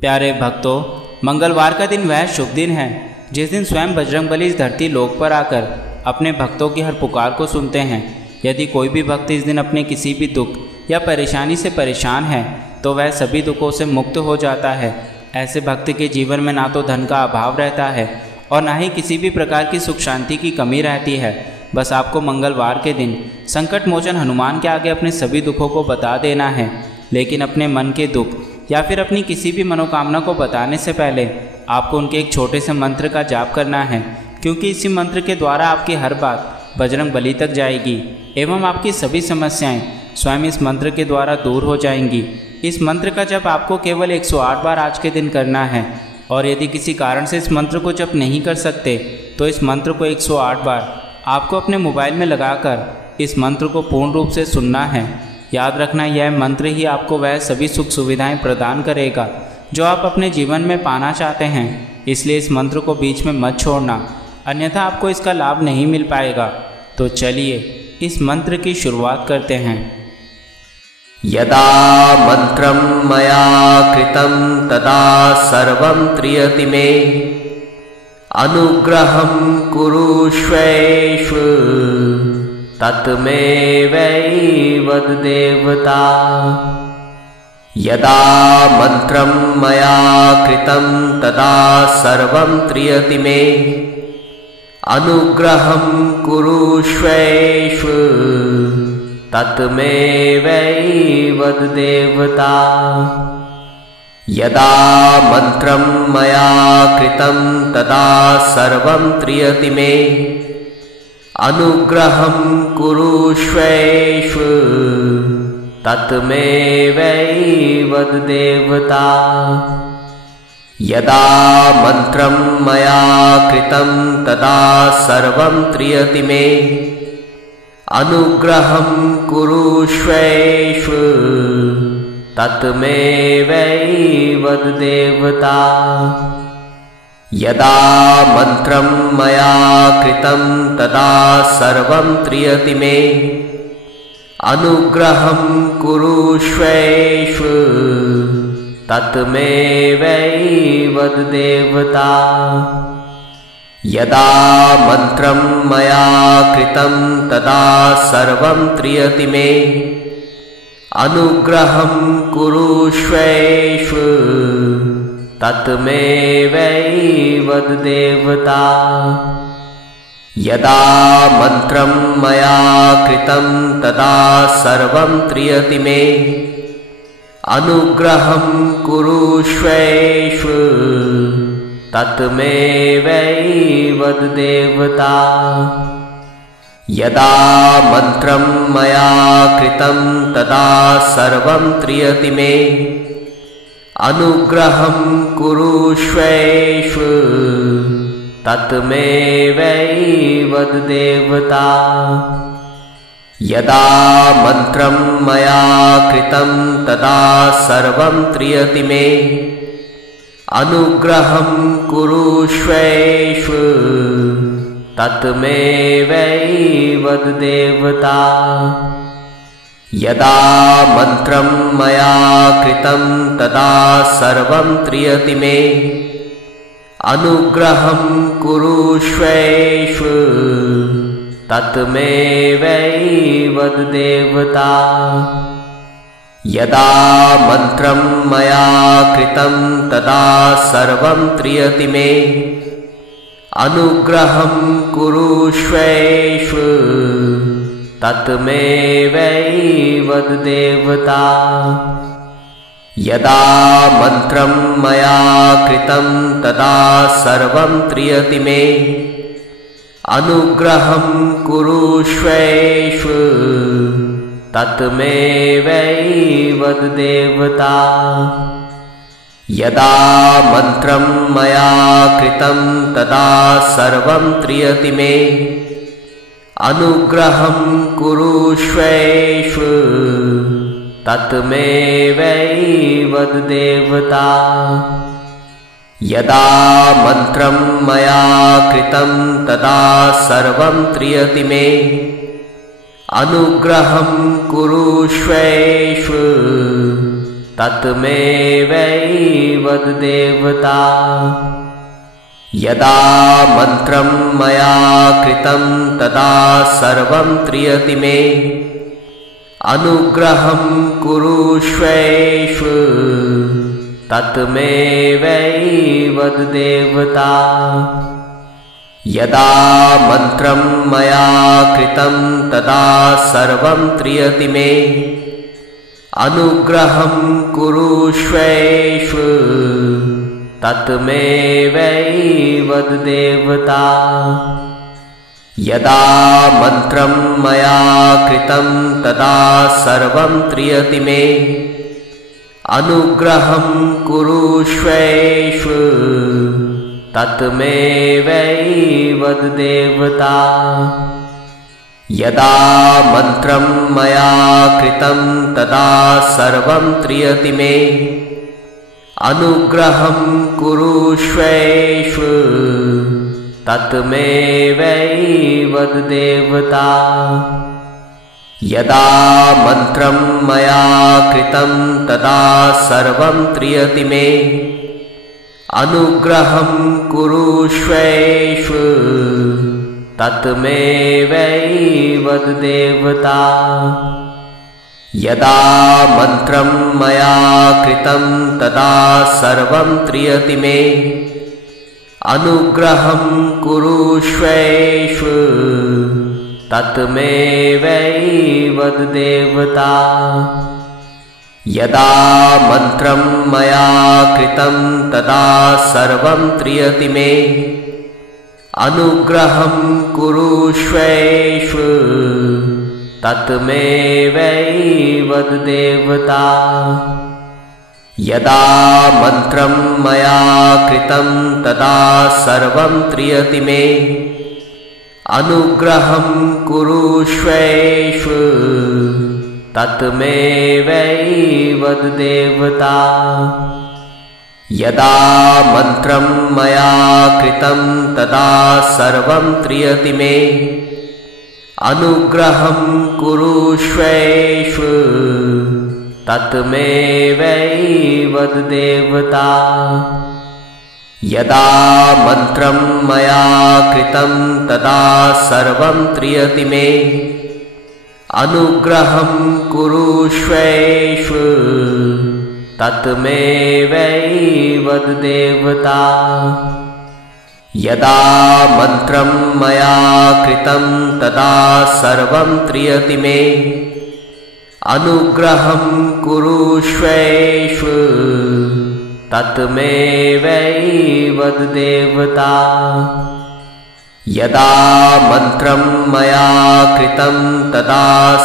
प्यारे भक्तों, मंगलवार का दिन वह शुभ दिन है जिस दिन स्वयं बजरंगबली इस धरती लोक पर आकर अपने भक्तों की हर पुकार को सुनते हैं। यदि कोई भी भक्त इस दिन अपने किसी भी दुख या परेशानी से परेशान है तो वह सभी दुखों से मुक्त हो जाता है। ऐसे भक्त के जीवन में ना तो धन का अभाव रहता है और ना ही किसी भी प्रकार की सुख शांति की कमी रहती है। बस आपको मंगलवार के दिन संकट मोचन हनुमान के आगे अपने सभी दुखों को बता देना है, लेकिन अपने मन के दुख या फिर अपनी किसी भी मनोकामना को बताने से पहले आपको उनके एक छोटे से मंत्र का जाप करना है, क्योंकि इसी मंत्र के द्वारा आपकी हर बात बजरंगबली तक जाएगी एवं आपकी सभी समस्याएं स्वयं इस मंत्र के द्वारा दूर हो जाएंगी। इस मंत्र का जप आपको केवल 108 बार आज के दिन करना है, और यदि किसी कारण से इस मंत्र को जप नहीं कर सकते तो इस मंत्र को 108 बार आपको अपने मोबाइल में लगाकर इस मंत्र को पूर्ण रूप से सुनना है। याद रखना, यह मंत्र ही आपको वह सभी सुख सुविधाएं प्रदान करेगा जो आप अपने जीवन में पाना चाहते हैं। इसलिए इस मंत्र को बीच में मत छोड़ना, अन्यथा आपको इसका लाभ नहीं मिल पाएगा। तो चलिए इस मंत्र की शुरुआत करते हैं। यदा मंत्रं मया कृतं तदा सर्वं त्रियति मे, अनुग्रहं कुरुष्वेष्व तत्मे वै वद देवता। यदा मंत्रं मया कृतं तदा सर्वं त्रियति मे, अनुग्रहं कुरुष्वेष्व तत्मे वै वद देवता। यदा मंत्रं मया कृतं तदा सर्वं त्रियति मे, अनुग्रहं कुरुष्वेष्व तत्मे वै वद देवता। यदा मंत्रं मया कृतं तदा सर्वं त्रियति मे, अनुग्रहं कुरुष्वेष्व तत्मे वै वद देवता। यदा मंत्रं मया कृतं तदा सर्वं त्रियति मे, अनुग्रहं कुरुष्वेष्व तत्मे वै वद देवता। यदा मंत्रं मया कृतं तदा सर्वं त्रियति मे, अनुग्रहं कुरुष्वेष्व तत्मे वै वद देवता। यदा मंत्रं मया कृतं तदा सर्वं त्रियति मे, अनुग्रहं कुरुष्वेष्व तत्मे वै वद देवता। यदा मंत्रं मया कृतं तदा सर्वं त्रियति मे, अनुग्रहं कुरुष्वेष्व तत्मे वै वद देवता। यदा मंत्रं मया कृतं तदा सर्वं त्रियति मे, अनुग्रहं कुरुष्वेष्व तत्मे वै वद देवता। यदा मंत्रं मया कृतं तदा सर्वं त्रियति मे, अनुग्रहं कुरुष्वेष्व तत्मे वै वद देवता। यदा मंत्रं मया कृतं तदा सर्वं त्रियति मे, अनुग्रहं कुरुष्वेष्व तत्मे वै वद देवता। यदा मंत्रं मया कृतं तदा सर्वं त्रियति मे, अनुग्रहं कुरुष्वेष्व तत्मे वै वद देवता। यदा मंत्रं मया कृतं तदा सर्वं त्रियति मे, अनुग्रहं कुरुष्वेष्व तत्मे वै वद देवता। यदा मंत्रं मया कृतं तदा सर्वं त्रियति मे, अनुग्रहं कुरुष्वेष्व तत्मेवैवद्देवता। यदा मन्त्रं मया कृतं तदा सर्वं त्रियति मे। अनुग्रहं कुरुष्वेष्व तत्मेवैवद्देवता। यदा मन्त्रं मया कृतं तदा सर्वं त्रियति मे। अनुग्रहं कुरुष्वेष्व तत्मेवैवद्देवता। यदा मन्त्रं मया कृतं तदा सर्वं त्रियति मे। अनुग्रहं कुरुष्वेष्व तत्मेवैवद्देवता। यदा मन्त्रं मया कृतं तदा सर्वं त्रियति मे। अनुग्रहं कुरुष्वेष्व तत्मेवैवद्देवता। यदा मन्त्रं मया कृतं तदा सर्वं त्रियति मे। अनुग्रहं कुरुष्वेष्व तत्मेवैवद्देवता। यदा मन्त्रं मया कृतं तदा सर्वं त्रियति मे। अनुग्रहं कुरुष्वेष्व तत्मेवैवद्देवता। यदा मन्त्रं मया कृतं तदा सर्वं त्रियति मे। अनुग्रहं कुरुष्वेष्व तत्मेवैवद्देवता। यदा मन्त्रं मया कृतं तदा सर्वं त्रियति मे। अनुग्रहं कुरुष्वेष्व तत्मेवैवद्देवता। यदा मन्त्रं मया कृतं तदा सर्वं त्रियति मे। अनुग्रहं कुरुष्वेष्व तत्मेवैवद्देवता। यदा मन्त्रं मया कृतं तदा सर्वं त्रियति मे। अनुग्रहं कुरुष्वेष्व तत्मेवैवद्देवता। यदा मन्त्रं मया कृतं तदा सर्वं त्रियति मे। अनुग्रहं कुरुष्वेष्व तत्मेवैवद्देवता। यदा मन्त्रं मया कृतं तदा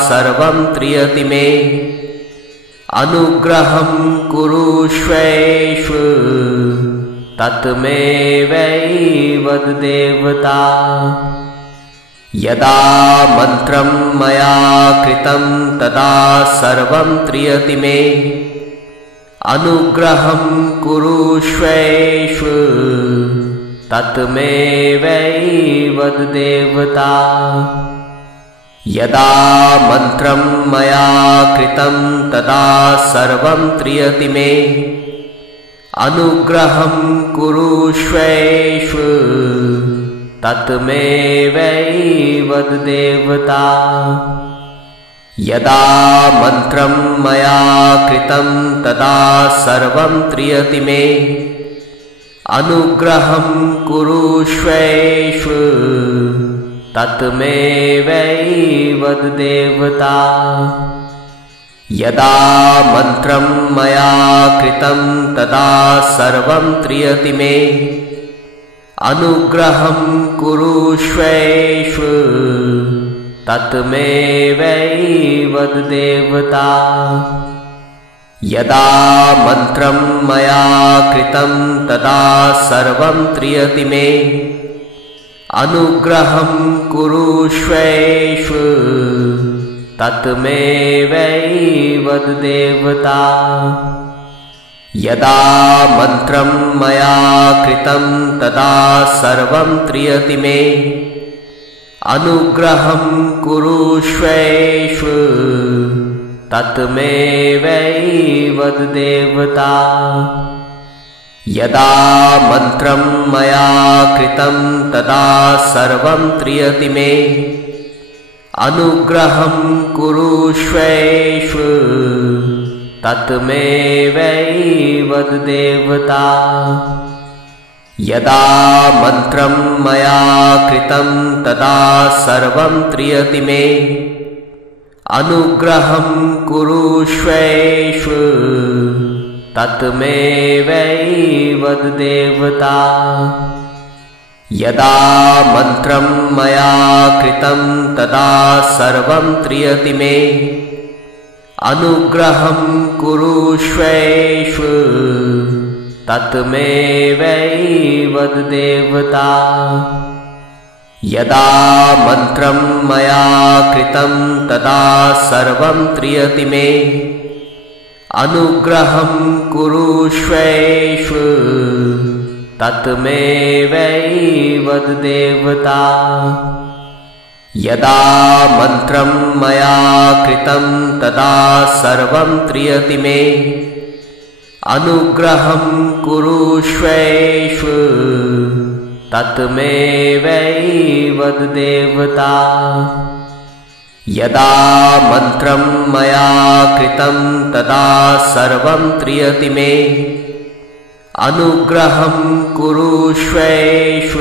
सर्वं त्रियति मे। अनुग्रहं कुरुष्वेष्व तत्मेवैवद्देवता। यदा मन्त्रं मया कृतं तदा सर्वं त्रियति मे। अनुग्रहं कुरुष्वेष्व तत्मेवैवद्देवता। यदा मन्त्रं मया कृतं तदा सर्वं त्रियति मे। अनुग्रहं कुरुष्वेष्व तत्मेवैवद्देवता। यदा मन्त्रं मया कृतं तदा सर्वं त्रियति मे। अनुग्रहं कुरुष्वेष्व तत्मेवैवद्देवता। यदा मन्त्रं मया कृतं तदा सर्वं त्रियति मे। अनुग्रहं कुरुष्वेष्व तत्मेवैवद्देवता। यदा मन्त्रं मया कृतं तदा सर्वं त्रियति मे। अनुग्रहं कुरुष्वेष्व तत्मेवैवद्देवता। यदा मन्त्रं मया कृतं तदा सर्वं त्रियति मे। अनुग्रहं कुरुष्वेष्व तत्मेवैवद देवता। यदा मन्त्रं मया कृतं तदा सर्वं त्रियति मे, अनुग्रहं कुरुष्वेष्व तत्मेवैवद देवता। यदा मन्त्रं मया कृतं तदा सर्वं त्रियति मे, अनुग्रहं कुरुष्वेष्व तत्मेवैवद देवता। यदा मन्त्रं मया कृतं तदा सर्वं त्रियति मे, अनुग्रहं कुरुष्वेष्व तत्मेवैवद देवता। यदा मन्त्रं मया कृतं तदा सर्वं त्रियति मे, अनुग्रहं कुरुष्वेष्व तत्मेवैवद देवता। यदा मन्त्रं मया कृतं तदा सर्वं त्रियति मे, अनुग्रहं कुरुष्वेष्व तत्मेवैवद देवता। यदा मन्त्रं मया कृतं तदा सर्वं त्रियति मे, अनुग्रहं कुरुष्वेष्व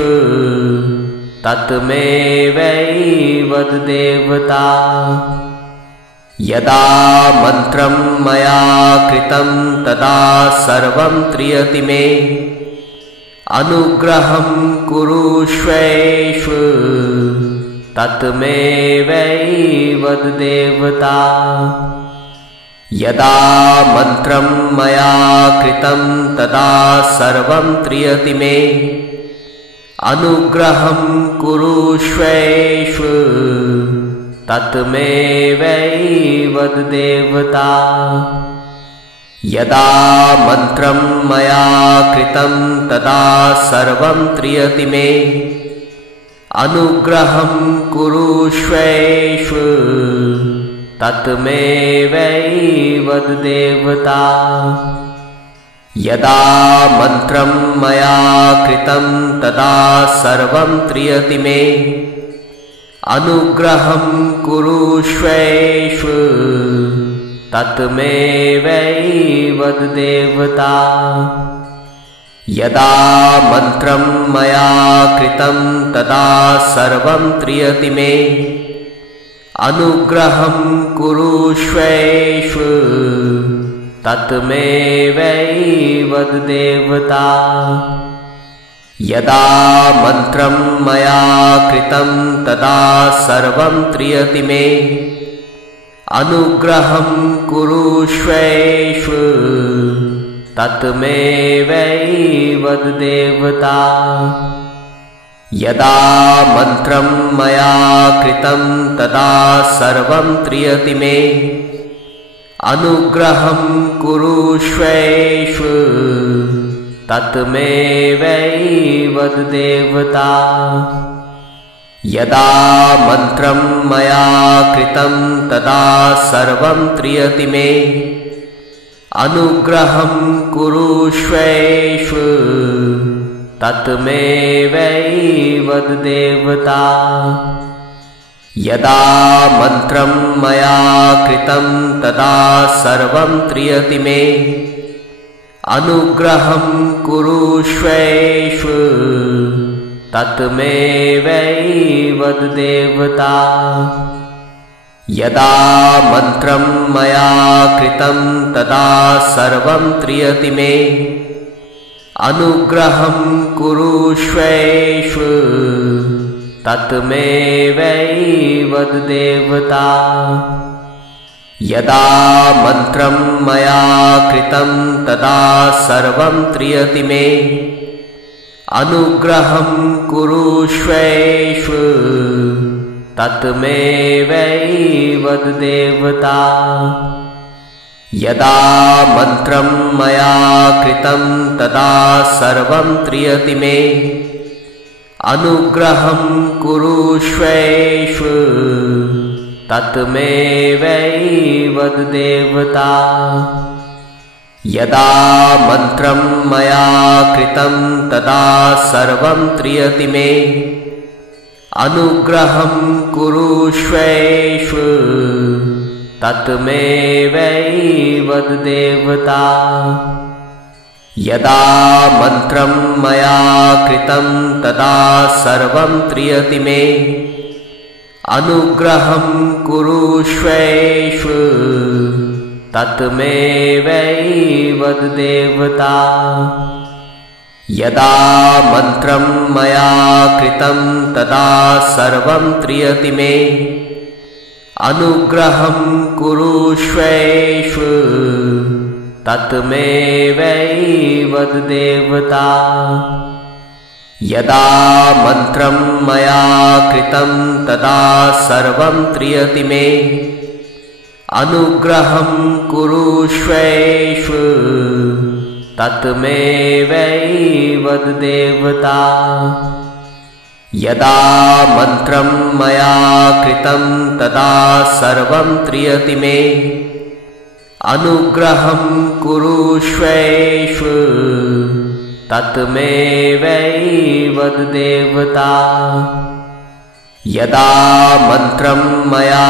तत्मेवैवद देवता। यदा मन्त्रं मया कृतं तदा सर्वं त्रियति मे, अनुग्रहं कुरुष्वेष्व तत्मेवैवद देवता। यदा मन्त्रं मया कृतं तदा सर्वं त्रियति मे, अनुग्रहं कुरुष्वेष्व तत्मेवैवद देवता। यदा मन्त्रं मया कृतं तदा सर्वं त्रियति मे, अनुग्रहं कुरुष्वेष्व तत्मेवैवद देवता। यदा मन्त्रं मया कृतं तदा सर्वं त्रियति मे, अनुग्रहं कुरुष्वेष्व तत्मेवैवद देवता। यदा मन्त्रं मया कृतं तदा सर्वं त्रियति मे, अनुग्रहं कुरुष्वेष्व तत्मेवैवद देवता। यदा मन्त्रं मया कृतं तदा सर्वं त्रियति मे, अनुग्रहं कुरुष्वेष्व तत्मेवैवद देवता। यदा मन्त्रं मया कृतं तदा सर्वं त्रियति मे, अनुग्रहं कुरुष्वेष्व तत्मेवैवद देवता। यदा मन्त्रं मया कृतं तदा सर्वं त्रियति मे, अनुग्रहं कुरुष्वेष्व तत्मेवैवद देवता। यदा मन्त्रं मया कृतं तदा सर्वं त्रियति मे, अनुग्रहं कुरुष्वेष्व तत्मेवैवद देवता। यदा मन्त्रं मया कृतं तदा सर्वं त्रियति मे, अनुग्रहं कुरुष्वेष्व तत्मेवैवद देवता। यदा मन्त्रं मया कृतं तदा सर्वं त्रियति मे, अनुग्रहं कुरुष्वेष्व तत्मेवैवद देवता। यदा मन्त्रं मया कृतं तदा सर्वं त्रियति मे, अनुग्रहं कुरुष्वेष्व तत्मेवैवद देवता। यदा मंत्रं मया कृतं तदा सर्वं त्रियति मे, अनुग्रहं कुरुष्वेष्व तत्मेवैवद देवता। यदा मंत्रं मया कृतं तदा सर्वं त्रियति मे, अनुग्रहं कुरुष्वेष्व तत्मेवैवद देवता। यदा मंत्रं मया कृतं तदा सर्वं त्रियति मे, अनुग्रहं कुरुष्वेष्व तत्मेवैवद देवता। यदा मंत्रं मया कृतं तदा सर्वं त्रियति मे, अनुग्रहं कुरुष्वेष्व तत्मेवैवद देवता। यदा मंत्रं मया कृतं तदा सर्वं त्रियति मे, अनुग्रहं कुरुष्वेष्व तत्मेवैवद देवता। यदा मंत्रं मया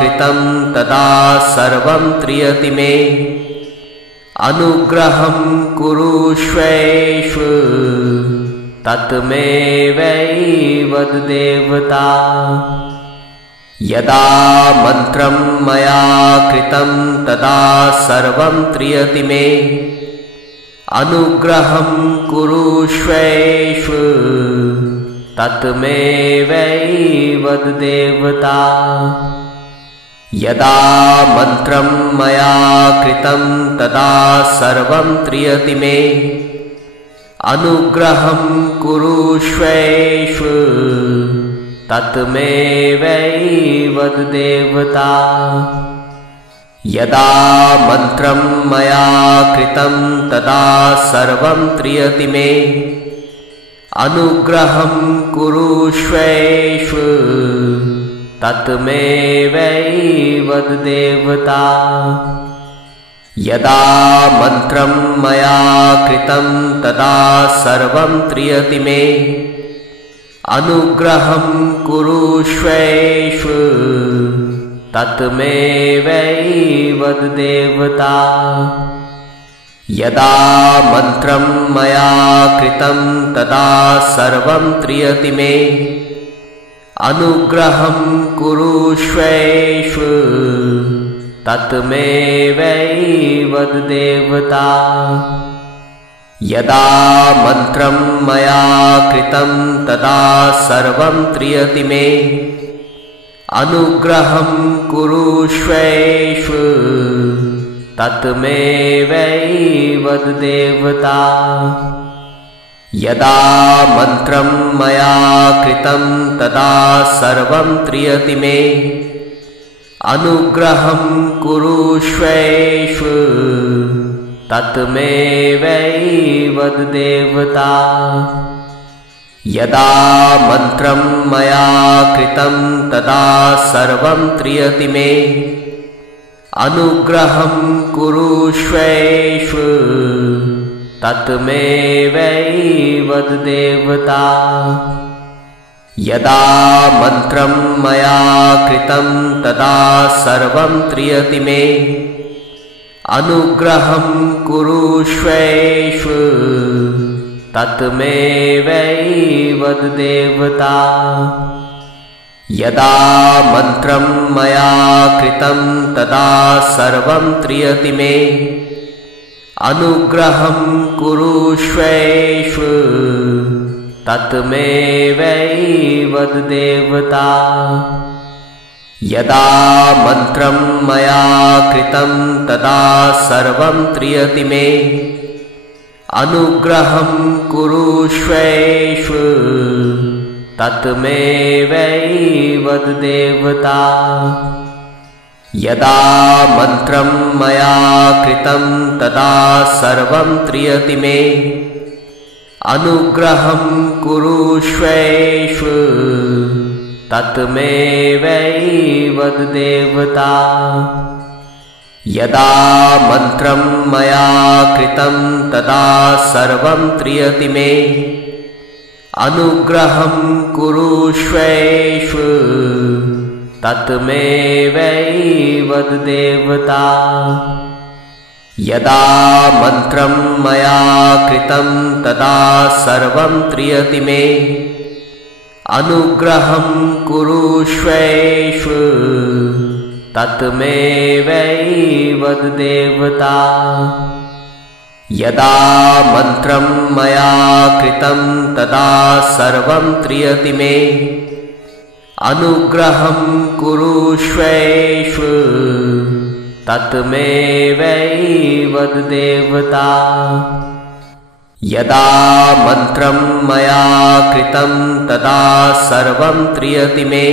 कृतं तदा सर्वं त्रियति मे, अनुग्रहं कुरुष्वेष्व तत्मेवैवद देवता। यदा मंत्रं मया कृतं तदा सर्वं त्रियति मे, अनुग्रहं कुरुष्वेष्व तत्मेवैवद देवता। यदा मंत्रं मया कृतं तदा सर्वं त्रियति मे, अनुग्रहं कुरुष्वेष्व तत्मेवैवद देवता। यदा मंत्रं मया कृतं तदा सर्वं त्रियति मे, अनुग्रहं कुरुष्वेष्व तत्मेवैवद देवता। यदा मंत्रं मया कृतं तदा सर्वं त्रियति मे, अनुग्रहं कुरुष्वेष्व तत्मेवैवद देवता। यदा मंत्रं मया कृतं तदा सर्वं त्रियति मे, अनुग्रहं कुरुष्वेष्व तत्मेवैवद देवता। यदा मंत्रं मया कृतं तदा सर्वं त्रियति मे, अनुग्रहं कुरुष्वेष्व तत्मेवैवद देवता। यदा मंत्रं मया कृतं तदा सर्वं त्रियति मे, अनुग्रहं कुरुष्वेष्व तत्मेवैवद देवता। यदा मंत्रं मया कृतं तदा सर्वं त्रियति मे, अनुग्रहं कुरुष्वेष्व तत्मेवैवद देवता। यदा मंत्रं मया कृतं तदा सर्वं त्रियति मे, अनुग्रहं कुरुष्वेष्व तत्मेवैवद देवता। यदा मंत्रं मया कृतं तदा सर्वं त्रियति मे, अनुग्रहं कुरुष्वेष्व तत्मेवैवद देवता। यदा मंत्रं मया कृतं तदा सर्वं त्रियति मे, अनुग्रहं कुरुष्वेष्व तत्मेवैवद देवता। यदा मंत्रं मया कृतं तदा सर्वं त्रियति मे, अनुग्रहं कुरुष्वेष्व तत्मेवैवद देवता। यदा मन्त्रं मया कृतं तदा सर्वं त्रियति मे, अनुग्रहं कुरुष्वेषु तत्मेवैवद देवता। यदा मन्त्रं मया कृतं तदा सर्वं त्रियति मे, अनुग्रहं कुरुष्वेषु तत्मेवैवद देवता। यदा मन्त्रं मया कृतं तदा सर्वं त्रियति मे, अनुग्रहं कुरुष्वेषु तत्मेवैवद देवता। यदा मन्त्रं मया कृतं तदा सर्वं त्रियति मे,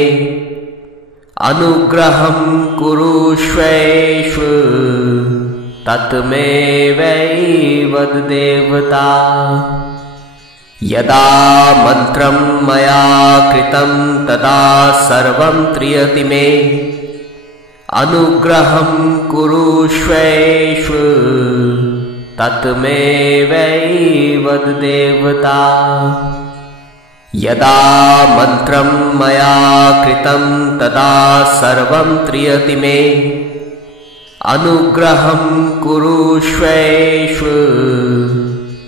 अनुग्रहं कुरुष्वेषु तत्मेवैवद देवता। यदा मन्त्रं मया कृतं तदा सर्वं त्रियति मे, अनुग्रहं कुरुष्वेषु तत्मेवैवद देवता। यदा मन्त्रं मया कृतं तदा सर्वं त्रियति मे, अनुग्रहं कुरुष्वेषु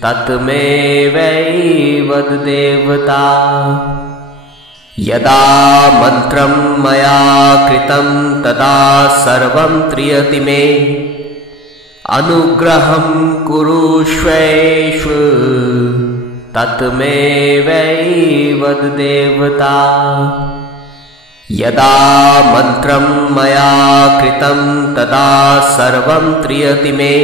तत्मेवैवद देवता। यदा मन्त्रं मया कृतं तदा सर्वं त्रियति मे, अनुग्रहं कुरुष्वेषु तत्मेवैवद देवता। यदा मन्त्रं मया कृतं तदा सर्वं त्रियति मे,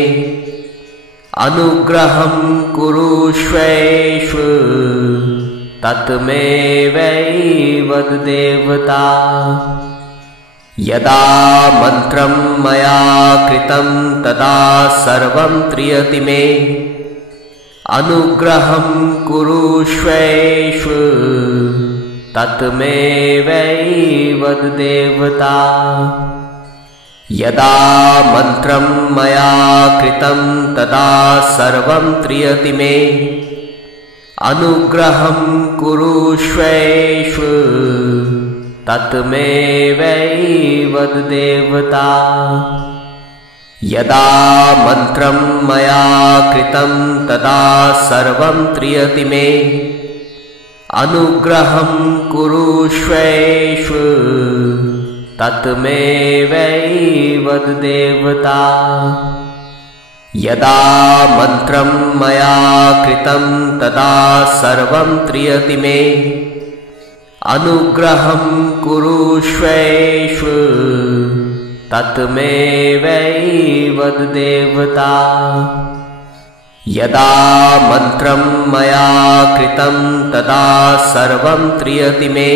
अनुग्रहं कुरुष्वेषु तत्मेवैवद देवता। यदा मन्त्रं मया कृतं तदा सर्वं त्रियति मे, अनुग्रहं कुरुष्वेषु तत्मेवैवद देवता। यदा मन्त्रं मया कृतं तदा सर्वं त्रियति मे, अनुग्रहं कुरुष्वेषु तत्मेवैवद देवता। यदा मन्त्रं मया कृतं तदा सर्वं त्रियति मे, अनुग्रहं कुरुष्वेषु तत्मेवैवद देवता। यदा मन्त्रं मया कृतं तदा सर्वं त्रियति मे, अनुग्रहं कुरुष्वेषु तत्मेवैवद देवता। यदा मन्त्रं मया कृतं तदा सर्वं त्रियति मे,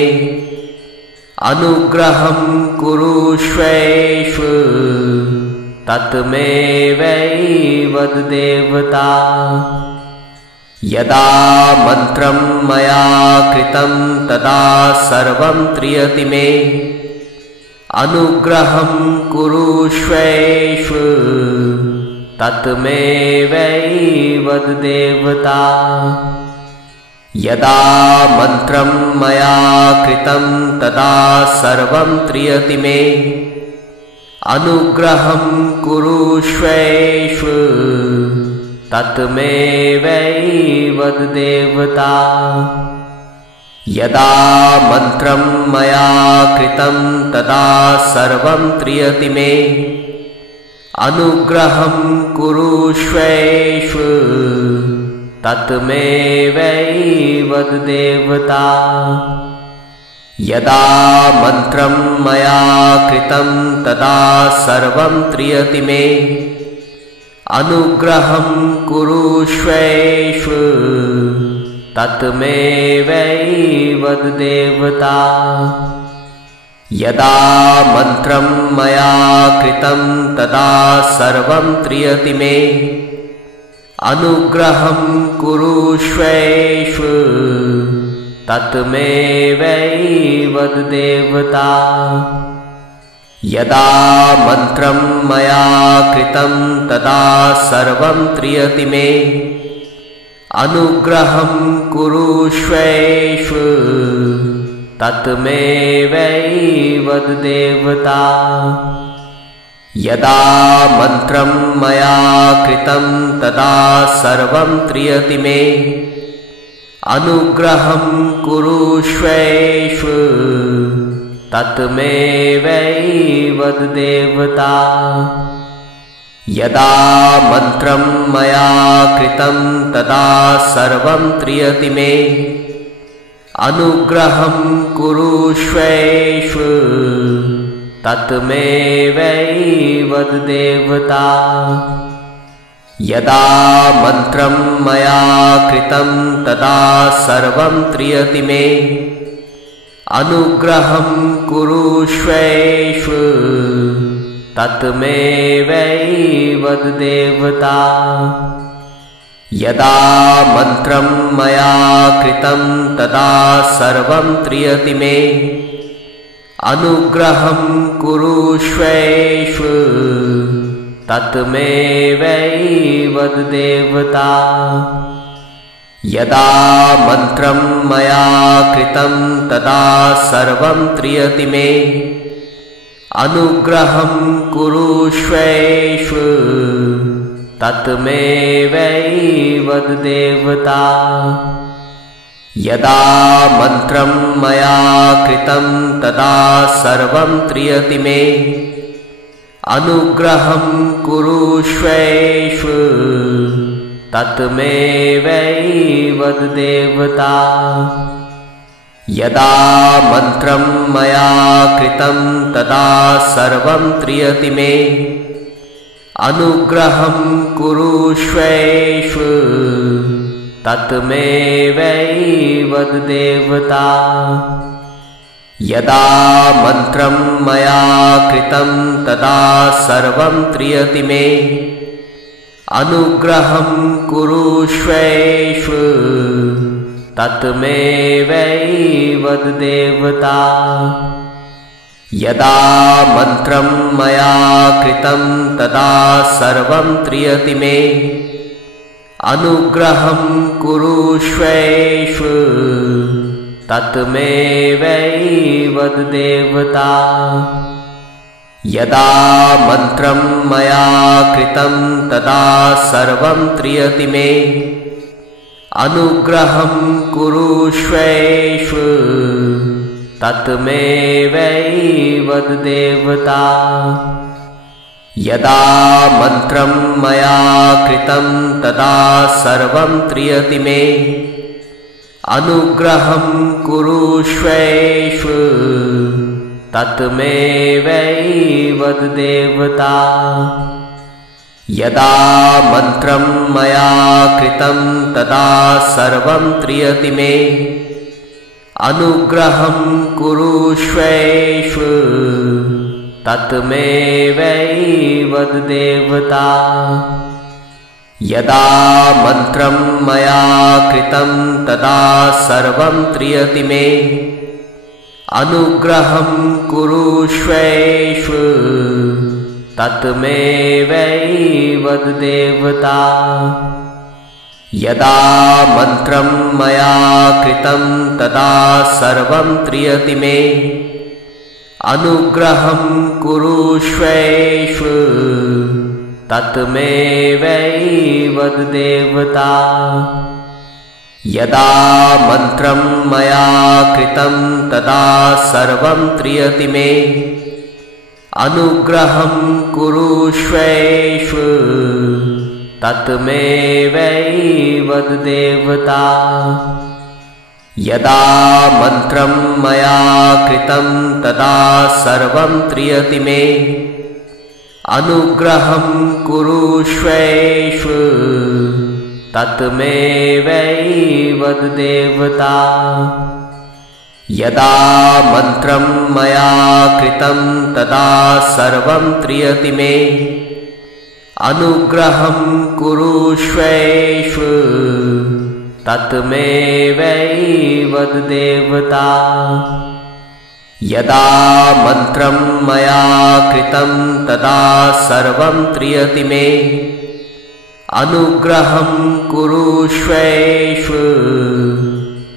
अनुग्रहं कुरुष्वेषु तत्मेवैवद देवता। यदा मन्त्रं मया कृतं तदा सर्वं त्रियति मे, अनुग्रहं कुरुष्वेषु तत्मेवैवद देवता। यदा मन्त्रं मया कृतं तदा सर्वं त्रियति मे, अनुग्रहं कुरुष्वेषु तत्मेवैवद देवता। यदा मन्त्रं मया कृतं तदा सर्वं त्रियति मे, अनुग्रहं कुरुष्वेषु तत्मेवैवद देवता। यदा मन्त्रं मया कृतं तदा सर्वं त्रियति मे, अनुग्रहं कुरुष्वेषु तत्मेवैवद देवता। यदा मन्त्रं मया कृतं तदा सर्वं त्रियति मे, अनुग्रहं कुरुष्वेषु तत्मेवैवद देवता। यदा मंत्रं मया कृतं तदा सर्वं त्रियति मे, अनुग्रहं कुरुष्वेषु तत्मेवैवद देवता। यदा मंत्रं मया कृतं तदा सर्वं त्रियति मे, अनुग्रहं कुरुष्वेषु तत्मेवैवद देवता। यदा मंत्रं मया कृतं तदा सर्वं त्रियति मे, अनुग्रहं कुरुष्वेषु तत्मेवैवद देवता। यदा मंत्रं मया कृतं तदा सर्वं त्रियति मे, अनुग्रहं कुरुष्वेषु तत्मेवैवद देवता। यदा मंत्रं मया कृतं तदा सर्वं त्रियति मे, अनुग्रहं कुरुष्वेषु तत्मेवैवद देवता। यदा मंत्रं मया कृतं तदा सर्वं त्रियति मे, अनुग्रहं कुरुष्वेषु तत्मेवैवद देवता। यदा मंत्रं मया कृतं तदा सर्वं त्रियति मे, अनुग्रहं कुरुष्वेषु तत्मेवैवद देवता। यदा मंत्रं मया कृतं तदा सर्वं त्रियति मे, अनुग्रहं कुरुष्वेषु तत्मेवैवद देवता। यदा मंत्रं मया कृतं तदा सर्वं त्रियति मे, अनुग्रहं कुरुष्वेषु तत्मेवैवद देवता। यदा मंत्रं मया कृतं तदा सर्वं त्रियति मे, अनुग्रहं कुरुष्वेषु तत्मेवैवद देवता। यदा मंत्रं मया कृतं तदा सर्वं त्रियति मे, अनुग्रहं कुरुष्वेषु तत्मेवैवद देवता। यदा मंत्रं मया कृतं तदा सर्वं त्रियति मे, अनुग्रहं कुरुष्वेषु तत्मेवैवद देवता। यदा मंत्रं मया कृतं तदा सर्वं त्रियति मे, अनुग्रहं कुरुष्वेषु तत्मेवैवद देवता। यदा मंत्रं मया कृतं तदा सर्वं त्रियति मे, अनुग्रहं कुरुष्वेषु तत्मेवैवद देवता। यदा मंत्रं मया कृतं तदा सर्वं त्रियति मे, अनुग्रहं कुरुष्वेषु तत्मेवैवद देवता। यदा मंत्रं मया कृतं तदा सर्वं त्रियति मे, अनुग्रहं कुरुष्वेषु तत्मेवैवद देवता। यदा मंत्रं मया कृतं तदा सर्वं त्रियति मे, अनुग्रहं कुरुष्वेषु तत्मेवैवद देवता। यदा मंत्रं मया कृतं तदा सर्वं त्रियति मे, अनुग्रहं कुरुष्वेषु तत्मेवैवद्देवता। यदा मन्त्रं मया कृतं तदा सर्वं त्रियति मे। अनुग्रहं कुरुष्वेष्व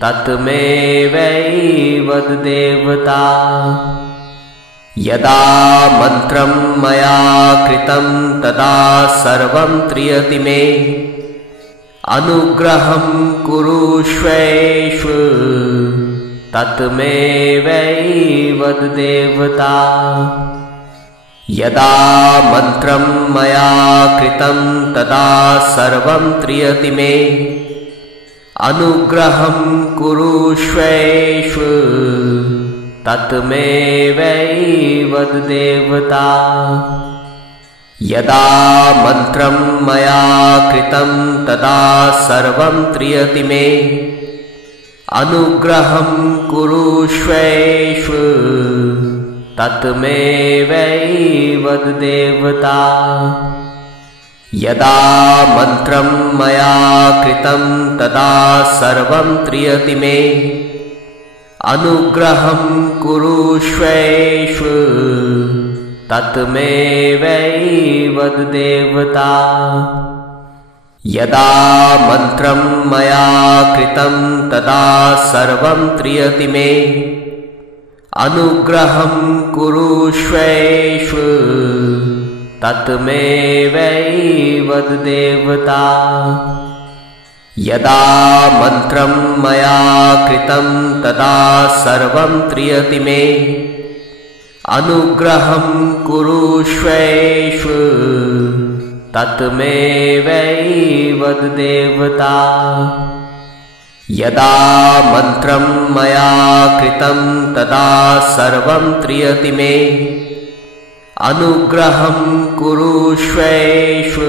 तत्मेवैवद्देवता। यदा मन्त्रं मया कृतं तदा सर्वं त्रियति मे। अनुग्रहं कुरुष्वेष्व तत्मेवैवद्देवता। यदा मन्त्रं मया कृतं तदा सर्वं त्रियति मे। अनुग्रहं कुरुष्वेष्व तत्मेवैवद्देवता। यदा मन्त्रं मया कृतं तदा सर्वं त्रियति मे। अनुग्रहं कुरुष्वेष्व तत्मेवैवद्देवता। यदा मन्त्रं मया कृतं तदा सर्वं त्रियति मे। अनुग्रहं कुरुष्वेष्व तत्मेवैवद्देवता। यदा मन्त्रं मया कृतं तदा सर्वं त्रियति मे। अनुग्रहं कुरुष्वेष्व तत्मेवैवद्देवता। यदा मन्त्रं मया कृतं तदा सर्वं त्रियति मे। अनुग्रहं कुरुष्वेष्व तत्मेवैवद्देवता। यदा मन्त्रं मया कृतं तदा सर्वं त्रियति मे। अनुग्रहं कुरुष्वेष्व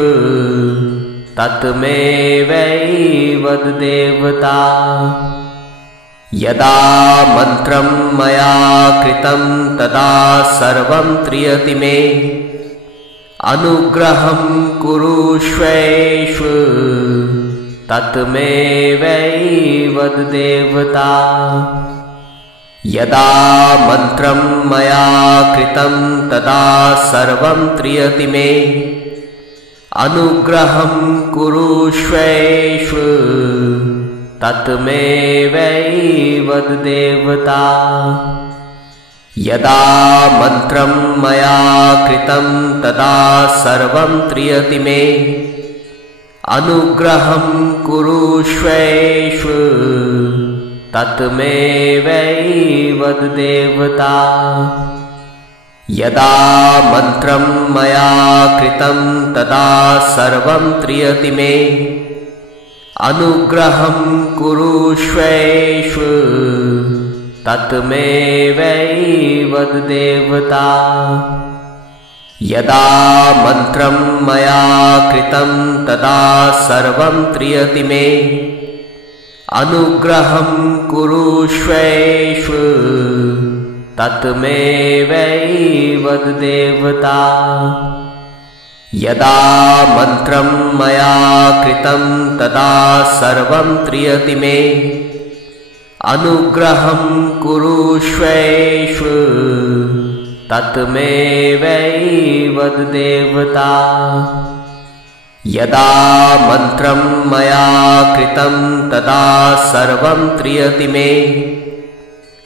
तत्मेवैवद्देवता। यदा मन्त्रं मया कृतं तदा सर्वं त्रियति मे। अनुग्रहं कुरुष्वेष्व तत्मेवैवद्देवता। यदा मन्त्रं मया कृतं तदा सर्वं त्रियति मे। अनुग्रहं कुरुष्वेष्व तत्मेवैवद्देवता। यदा मन्त्रं मया कृतं तदा सर्वं त्रियति मे। अनुग्रहं कुरुष्वेष्व तत्मेवैवद्देवता। यदा मन्त्रं मया कृतं तदा सर्वं त्रियति मे। अनुग्रहं कुरुष्वेष्व तत्मेवैवद्देवता। यदा मन्त्रं मया कृतं तदा सर्वं त्रियति मे। अनुग्रहं कुरुष्वेष्व तत्मेवैवद्देवता। यदा मन्त्रं मया कृतं तदा सर्वं त्रियति मे। अनुग्रहं कुरुष्वेष्व तत्मेवैवद्देवता। यदा मन्त्रं मया कृतं तदा सर्वं त्रियति मे।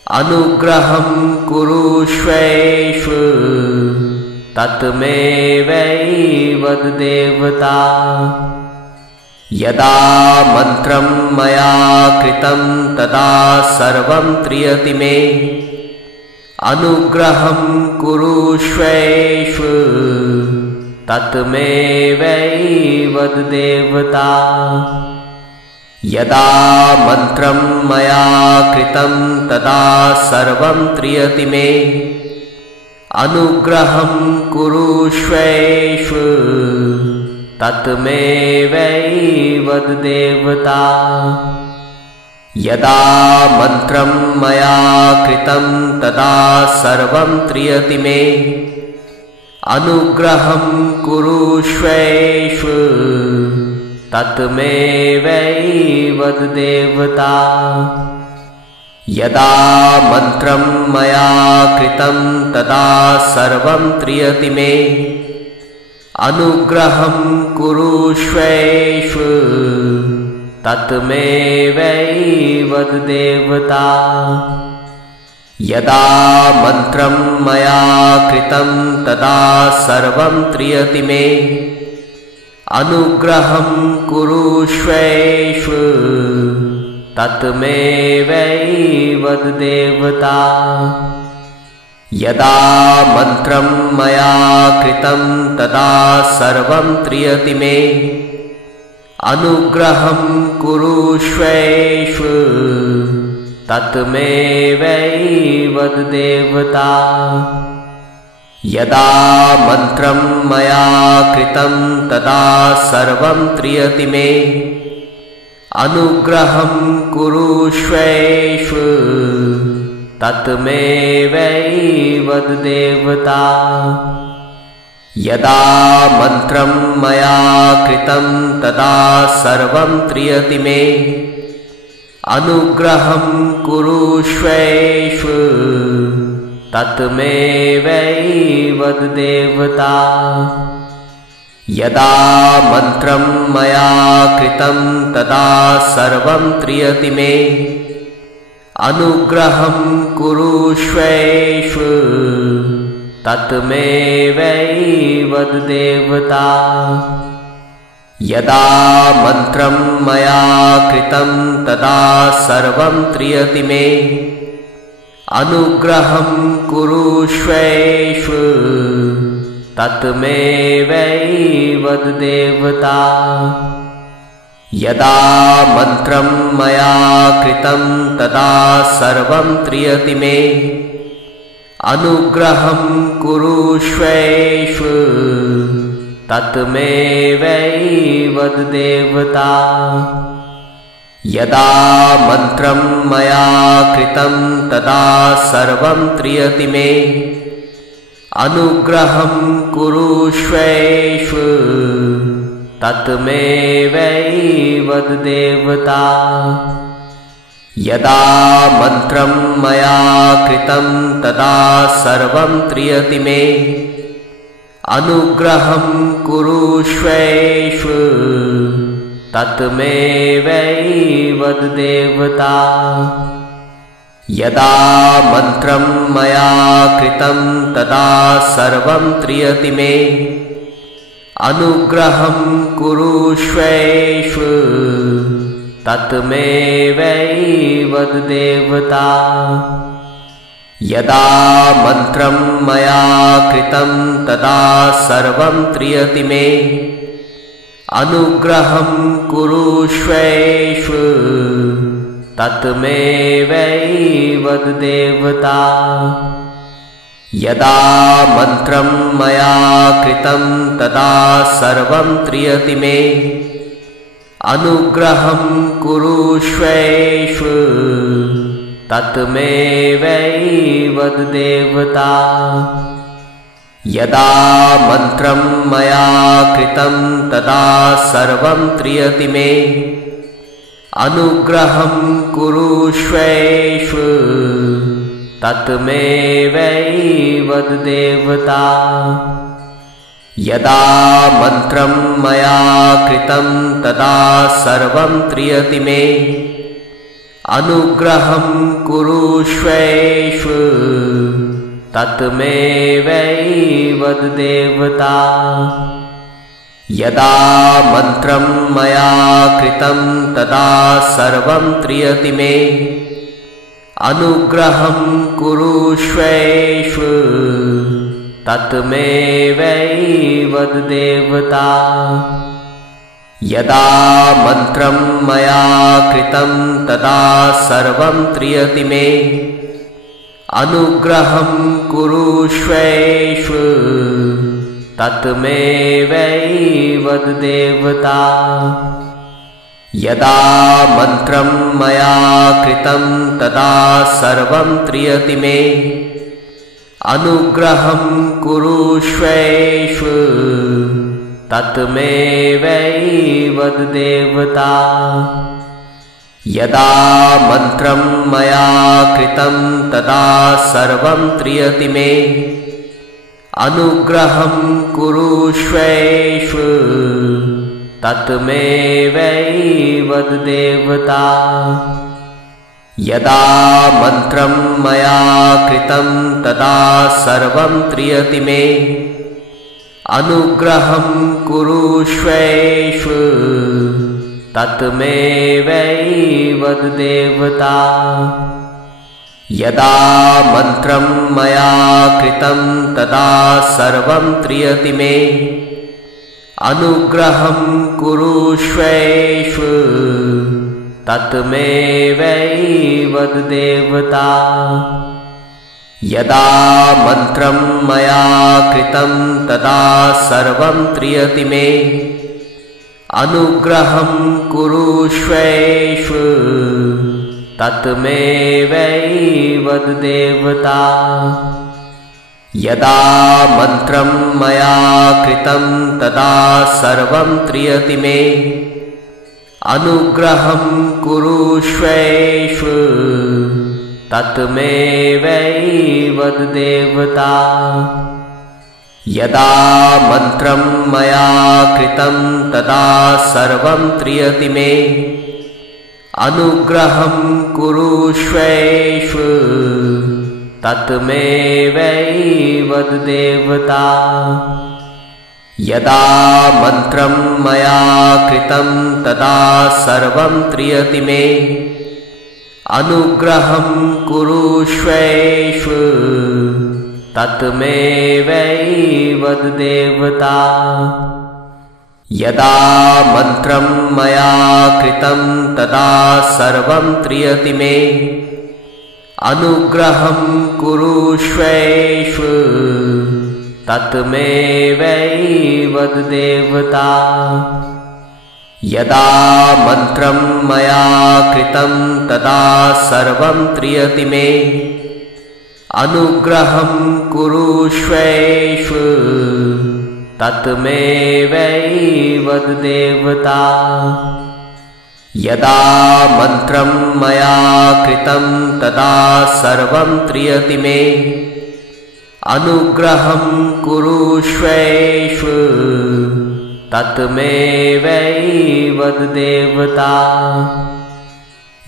अनुग्रहं कुरुष्वेष्व तत्मेवैवद्देवता। यदा मन्त्रं मया कृतं तदा सर्वं त्रियति मे। अनुग्रहं कुरुष्वेष्व तत्मेवैवद्देवता। यदा मन्त्रं मया कृतं तदा सर्वं त्रियति मे। अनुग्रहं कुरुष्वेष्व तत्मेवैवद्देवता। यदा मन्त्रं मया कृतं तदा सर्वं त्रियति मे। अनुग्रहं कुरुष्वेष्व तत्मेवैवद्देवता। यदा मन्त्रं मया कृतं तदा सर्वं त्रियति मे। अनुग्रहं कुरुष्वेष्व तत्मेवैवद्देवता। यदा मन्त्रं मया कृतं तदा सर्वं त्रियति मे। अनुग्रहं कुरुष्वेष्व तत्मेवैवद्देवता। यदा मन्त्रं मया कृतं तदा सर्वं त्रियति मे। अनुग्रहं कुरुष्वेष्व तत्मेवैवद्देवता। यदा मन्त्रं मया कृतं तदा सर्वं त्रियति मे। अनुग्रहं कुरुष्वेष्व तत्मेवैवद्देवता। यदा मन्त्रं मया कृतं तदा सर्वं त्रियति मे। अनुग्रहं कुरुष्वेष्व तत्मेवैवद्देवता। यदा मन्त्रं मया कृतं तदा सर्वं त्रियति मे। अनुग्रहं कुरुष्वेष्व तत्मेवैवद्देवता। यदा मन्त्रं मया कृतं तदा सर्वं त्रियति मे। अनुग्रहं कुरुष्वेष्व तत्मेवैवद्देवता। यदा मन्त्रं मया कृतं तदा सर्वं त्रियति मे। अनुग्रहं कुरुष्वेष्व तत्मेवैवद्देवता। यदा मन्त्रं मया कृतं तदा सर्वं त्रियति मे। अनुग्रहं कुरुष्वेष्व तत्मेवैवद्देवता। यदा मन्त्रं मया कृतं तदा सर्वं त्रियति मे। अनुग्रहं कुरुष्वेष्व तत्मेवैवद्देवता। यदा मन्त्रं मया कृतं तदा सर्वं त्रियति मे। अनुग्रहं कुरुष्वेष्व तत्मेवैवद्देवता। यदा मन्त्रं मया कृतं तदा सर्वं त्रियति मे। अनुग्रहं कुरुष्वेष्व तत्मेवैवद्देवता। यदा मन्त्रं मया कृतं तदा सर्वं त्रियति मे। अनुग्रहं कुरुष्वेष्व तत्मेवैवद्देवता। यदा मन्त्रं मया कृतं तदा सर्वं त्रियति मे। अनुग्रहं कुरुष्वेष्व तत्मेवैवद्देवता। यदा मन्त्रं मया कृतं तदा सर्वं त्रियति मे। अनुग्रहं कुरुष्वेष्व तत्मेवैवद्देवता। यदा मन्त्रं मया कृतं तदा सर्वं त्रियति मे। अनुग्रहं कुरुष्वेष्व तत्मेवैवद्देवता। यदा मन्त्रं मया कृतं तदा सर्वं त्रियति मे। अनुग्रहं कुरुष्वेष्व तत्मेवैवद्देवता। यदा मन्त्रं मया कृतं तदा सर्वं त्रियति मे। अनुग्रहं कुरुष्वेष्व तत्मेवैवद देवता। यदा मंत्रं मया कृतं तदा सर्वं त्रियति मे, अनुग्रहं कुरुष्वेष्व तत्मेवैवद देवता। यदा मंत्रं मया कृतं तदा सर्वं त्रियति मे, अनुग्रहं कुरुष्वेष्व तत्मेवैवद देवता। यदा मंत्रं मया कृतं तदा सर्वं त्रियति मे, अनुग्रहं कुरुष्वेष्व तत्मेवैवद देवता। यदा मंत्रं मया कृतं तदा सर्वं त्रियति मे, अनुग्रहं कुरुष्वेष्व तत्मेवैवद देवता। यदा मंत्रं मया कृतं तदा सर्वं त्रियति मे, अनुग्रहं कुरुष्वेष्व तत्मेवैवद देवता। यदा मंत्रं मया कृतं तदा सर्वं त्रियति मे, अनुग्रहं कुरुष्वेष्व तत्मेवैवद देवता। यदा मंत्रं मया कृतं तदा सर्वं त्रियति मे, अनुग्रहं कुरुष्वेष्व तत्मेवैवद देवता। यदा मंत्रं मया कृतं तदा सर्वं त्रियति मे, अनुग्रहं कुरुष्वेष्व तत्मेवैवद देवता। यदा मंत्रं मया कृतं तदा सर्वं त्रियति मे, अनुग्रहं कुरुष्वेष्व तत्मेवैवद देवता। यदा मंत्रं मया कृतं तदा सर्वं त्रियति मे, अनुग्रहं कुरुष्वेष्व तत्मेवैवद देवता।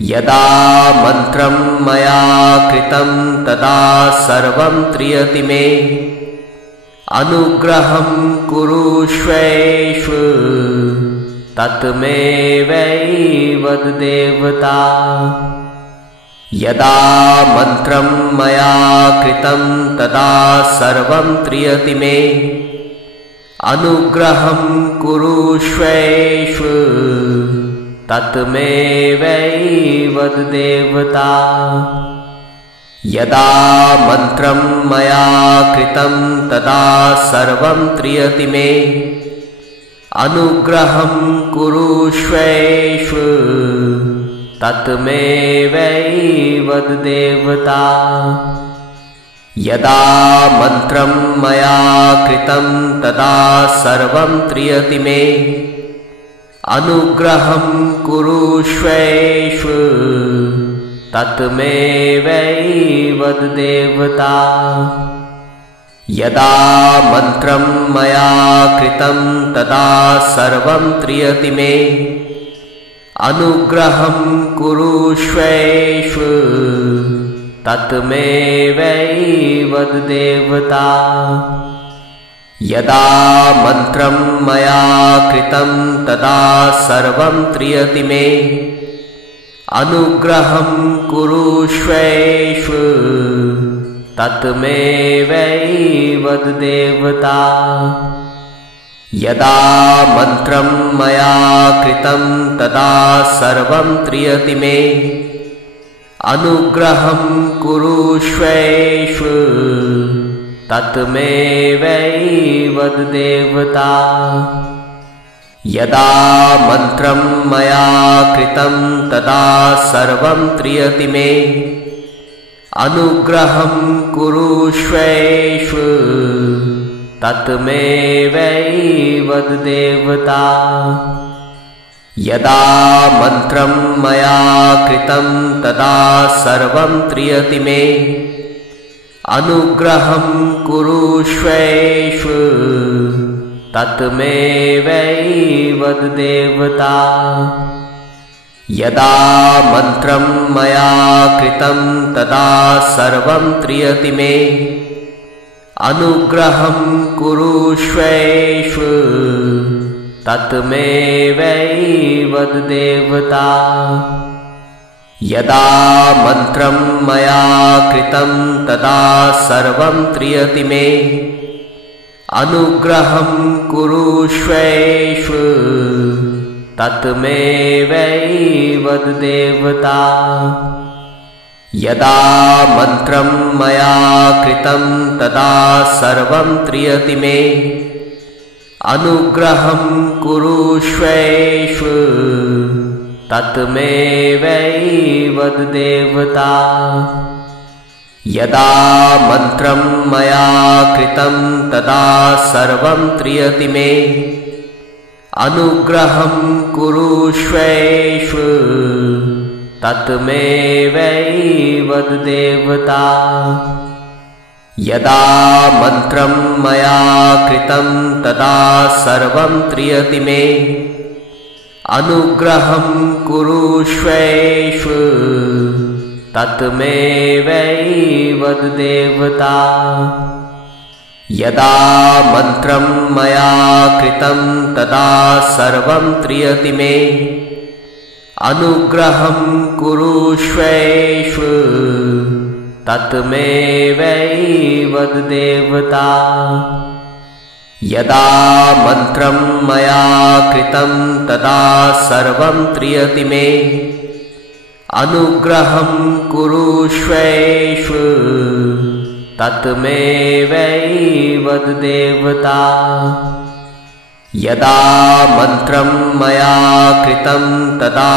यदा मंत्रं मया कृतं तदा सर्वं त्रियति मे, अनुग्रहं कुरुष्वेष्व तत्मेवैवद देवता। यदा मंत्रं मया कृतं तदा सर्वं त्रियति मे, अनुग्रहं कुरुष्वेष्व तत्मेवैवद देवता। यदा मंत्रं मया कृतं तदा सर्वं त्रियति मे, अनुग्रहं कुरुष्वेष्व तत्मेवैवद देवता। यदा मंत्रं मया कृतं तदा सर्वं त्रियति मे, अनुग्रहं कुरुष्वेष्व तत्मेवैवद देवता। यदा मंत्रं मया कृतं तदा सर्वं त्रियति मे, अनुग्रहं कुरुष्वेष्व तत्मेवैवद देवता। यदा मंत्रं मया कृतं तदा सर्वं त्रियति मे, अनुग्रहं कुरुष्वेष्व तत्मेवैवद देवता। यदा मंत्रं मया कृतं तदा सर्वं त्रियति मे, अनुग्रहं कुरुष्वेष्व तत्मेवैवद देवता। यदा मंत्रं मया कृतं तदा सर्वं त्रियति मे, अनुग्रहं कुरुष्वेष्व तत्मेवैवद देवता। यदा मन्त्रं मया कृतं तदा सर्वं त्रियति मे, अनुग्रहं कुरुष्वेष्व तत्मेवैवद देवता। यदा मन्त्रं मया कृतं तदा सर्वं त्रियति मे, अनुग्रहं कुरुष्वेष्व तत्मेवैवद देवता। यदा मन्त्रं मया कृतं तदा सर्वं त्रियति मे, अनुग्रहं कुरुष्वेष्व तत्मेवैवद देवता। यदा मन्त्रं मया कृतं तदा सर्वं त्रियति मे, अनुग्रहं कुरुष्वेष्व तत्मेवैवद देवता। यदा मन्त्रं मया कृतं तदा सर्वं त्रियति मे, अनुग्रहं कुरुष्वेष्व तत्मेवैवद देवता। यदा मन्त्रं मया कृतं तदा सर्वं त्रियति मे, अनुग्रहं कुरुष्वेष्व तत्मेवैवद देवता। यदा मन्त्रं मया कृतं तदा सर्वं त्रियति मे, अनुग्रहं कुरुष्वेष्व तत्मेवैवद देवता। यदा मन्त्रं मया कृतं तदा सर्वं त्रियति मे, अनुग्रहं कुरुष्वेष्व तत्मेवैवद देवता। यदा मन्त्रं मया कृतं तदा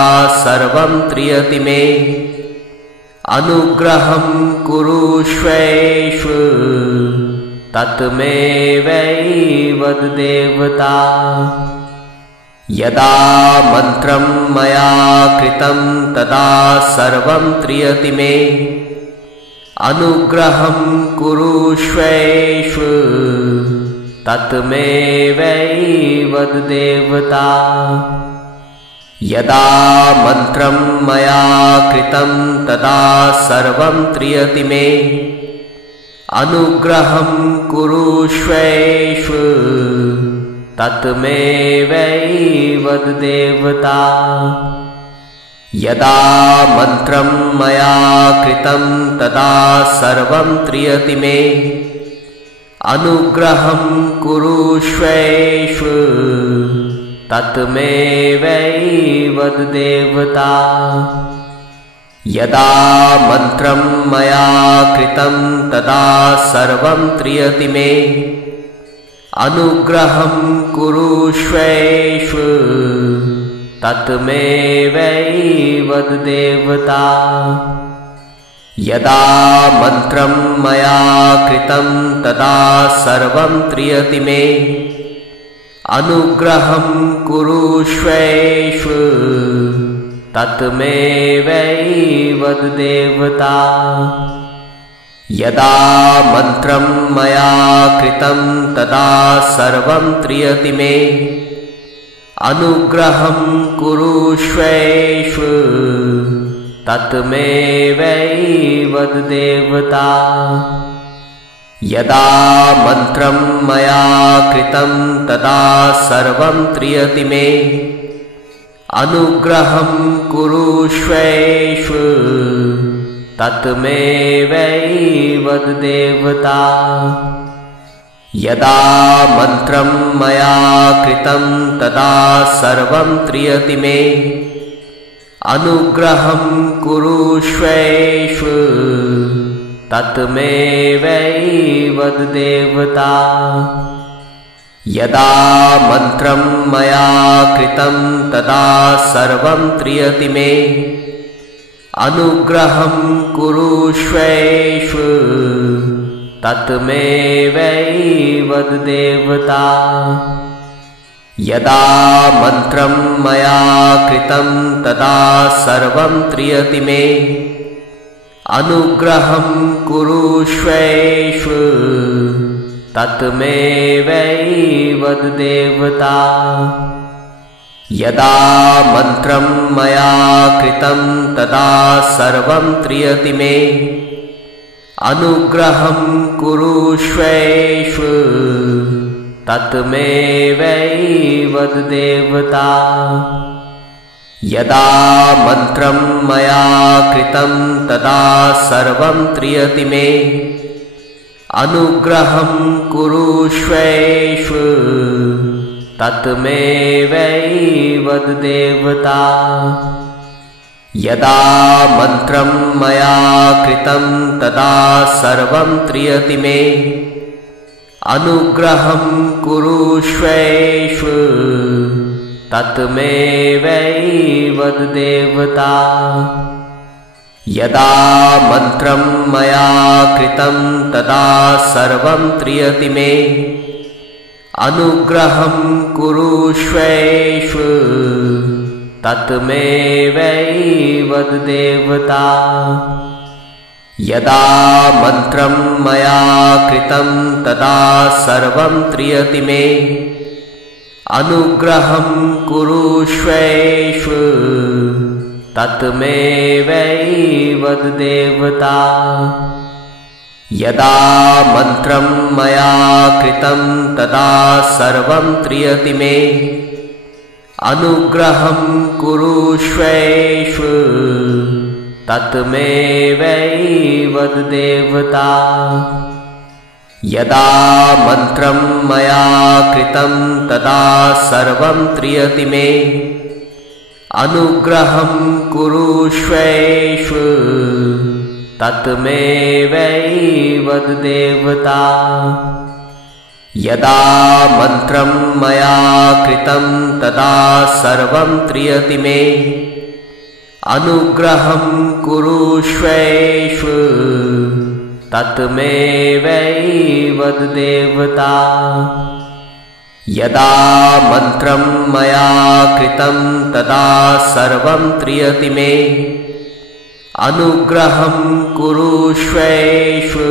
सर्वं त्रियति मे, अनुग्रहं कुरुष्वेष्व तत्मेवैवद देवता। यदा मन्त्रं मया कृतं तदा सर्वं त्रियति मे, अनुग्रहं कुरुष्वेष्व तत्मेवैवद देवता। यदा मन्त्रं मया कृतं तदा सर्वं त्रियति मे, अनुग्रहं कुरुष्वेष्व तत्मेवैवद देवता। यदा मन्त्रं मया कृतं तदा सर्वं त्रियति मे, अनुग्रहं कुरुष्वेष्व तत्मेवैवद देवता। यदा मन्त्रं मया कृतं तदा सर्वं त्रियति मे, अनुग्रहं कुरुष्वेष्व तत्मेवैवद देवता। यदा मन्त्रं मया कृतं तदा सर्वं त्रियति मे, अनुग्रहं कुरुष्वेष्व तत्मेवैवद देवता। यदा मन्त्रं मया कृतं तदा सर्वं त्रियति मे, अनुग्रहं कुरुष्वेष्व तत्मेवैवद देवता। यदा मन्त्रं मया कृतं तदा सर्वं त्रियति मे, अनुग्रहं कुरुष्वेष्व तत्मेवैवद देवता। यदा मन्त्रं मया कृतं तदा सर्वं त्रियति मे, अनुग्रहं कुरुष्वेष्व तत्मेवैवद देवता। यदा मन्त्रं मया कृतं तदा सर्वं त्रियति मे, अनुग्रहं कुरुष्वेष्व तत्मेवैवद देवता। यदा मन्त्रं मया कृतं तदा सर्वं त्रियति मे, अनुग्रहं कुरुष्वेषु तत्मेवैवद देवता। यदा मन्त्रं मया कृतं तदा सर्वं त्रियति मे, अनुग्रहं कुरुष्वेषु तत्मेवैवद देवता। यदा मन्त्रं मया कृतं तदा सर्वं त्रियति मे, अनुग्रहं कुरुष्वेषु तत्मेवैवद देवता। यदा मन्त्रं मया कृतं तदा सर्वं त्रियति मे, अनुग्रहं कुरुष्वेषु तत्मेवैवद देवता। यदा मन्त्रं मया कृतं तदा सर्वं त्रियति मे, अनुग्रहं कुरुष्वेषु तत्मेवैवद देवता। यदा मन्त्रं मया कृतं तदा सर्वं त्रियति मे, अनुग्रहं कुरुष्वेषु तत्मेवैवद देवता। यदा मन्त्रं मया कृतं तदा सर्वं त्रियति मे, अनुग्रहं कुरुष्वेषु तत्मेवैवद देवता। यदा मन्त्रं मया कृतं तदा सर्वं त्रियति मे, अनुग्रहं कुरुष्वेषु तत्मेवैवद देवता। यदा मन्त्रं मया कृतं तदा सर्वं त्रियति मे, अनुग्रहं कुरुष्वेषु तत्मेवैवद देवता। यदा मन्त्रं मया कृतं तदा सर्वं त्रियति मे, अनुग्रहं कुरुष्वेषु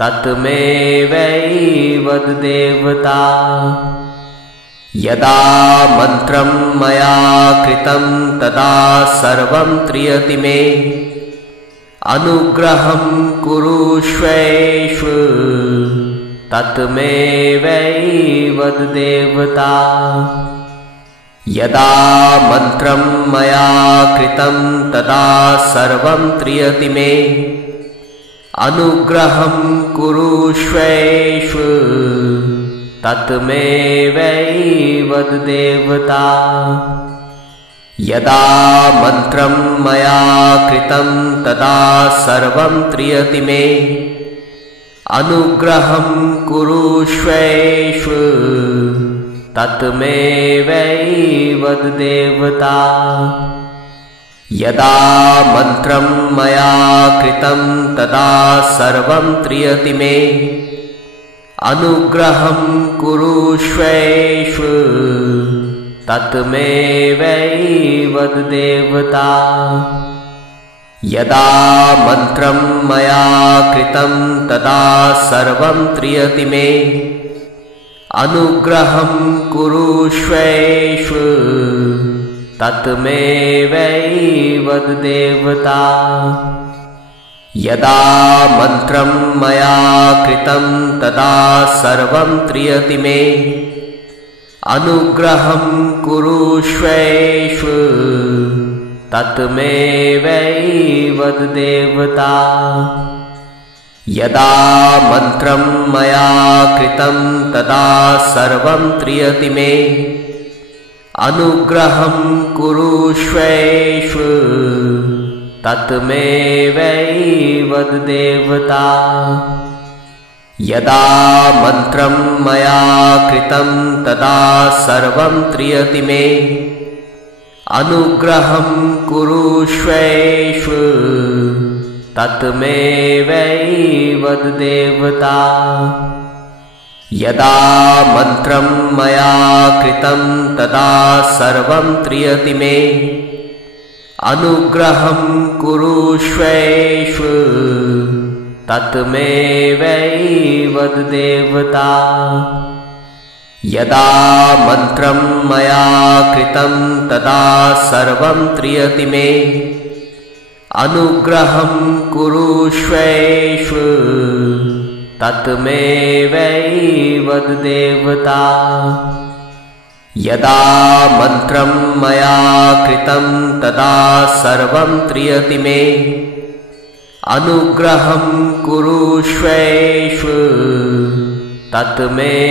तत्मेवैवद देवता। यदा मन्त्रं मया कृतं तदा सर्वं त्रियति मे, अनुग्रहं कुरुष्वेषु तत्मेवैवद देवता। यदा मन्त्रं मया कृतं तदा सर्वं त्रियति मे, अनुग्रहं कुरुष्वेषु तत्मेवैवद देवता। यदा मन्त्रं मया कृतं तदा सर्वं त्रियति मे, अनुग्रहं कुरुष्वेषु तत्मेवैवद देवता। यदा मन्त्रं मया कृतं तदा सर्वं त्रियति मे, अनुग्रहं कुरुष्वेषु तत्मेवैवद देवता। यदा मन्त्रं मया कृतं तदा सर्वं त्रियति मे, अनुग्रहं कुरुष्वेषु तत्मेवैवद देवता। यदा मन्त्रं मया कृतं तदा सर्वं त्रियति मे, अनुग्रहं कुरुष्वेषु तत्मेवैवद देवता। यदा मन्त्रं मया कृतं तदा सर्वं त्रियति मे, अनुग्रहं कुरुष्वेषु तत्मेवैवद देवता। यदा मन्त्रं मया कृतं तदा सर्वं त्रियति मे, अनुग्रहं कुरुष्वेषु तत्मेवैवद्देवता। यदा मन्त्रं मया कृतं तदा सर्वं त्रियति मे। अनुग्रहं कुरुष्वेश्व तत्मेवैवद्देवता। यदा मन्त्रं मया कृतं तदा सर्वं त्रियति मे। अनुग्रहं कुरुष्वेश्व तत्मेवैवद्देवता। यदा मन्त्रं मया कृतं तदा सर्वं त्रियति मे। अनुग्रहं कुरुष्वेश्व तत्मेवैवद्देवता।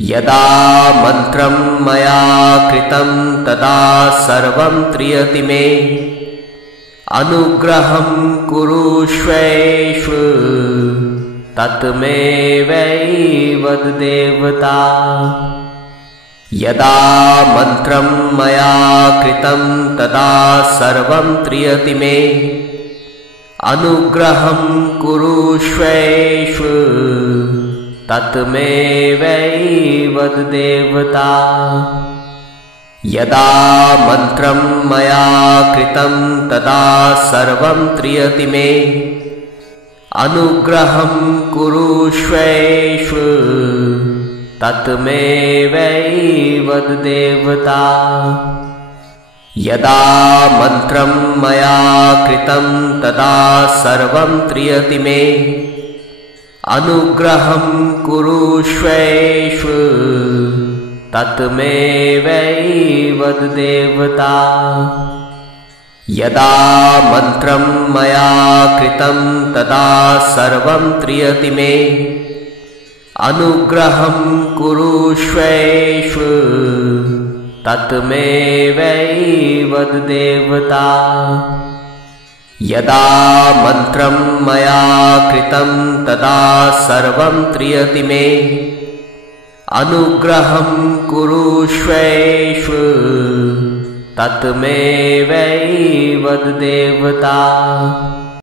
यदा मन्त्रं मया कृतं तदा सर्वं त्रियति मे। अनुग्रहं कुरुष्वेश्व तत्मेवैवद्देवता। यदा मन्त्रं मया कृतं तदा सर्वं त्रियति मे। अनुग्रहं कुरुष्वेश्व तत्मेवैवद्देवता। यदा मन्त्रं मया कृतं तदा सर्वं त्रियति मे। अनुग्रहं कुरुष्वेश्व तत्मेवैवद्देवता। यदा मन्त्रं मया कृतं तदा सर्वं त्रियति मे। अनुग्रहं कुरुष्वेश्व तत्मेवैवद्देवता। यदा मन्त्रं मया कृतं तदा सर्वं त्रियति मे। अनुग्रहं कुरुष्वेश्व तत्मेवैवद्देवता। यदा मन्त्रं मया कृतं तदा सर्वं त्रियति मे। अनुग्रहं कुरुष्वेश्व तत्मेवैवद्देवता।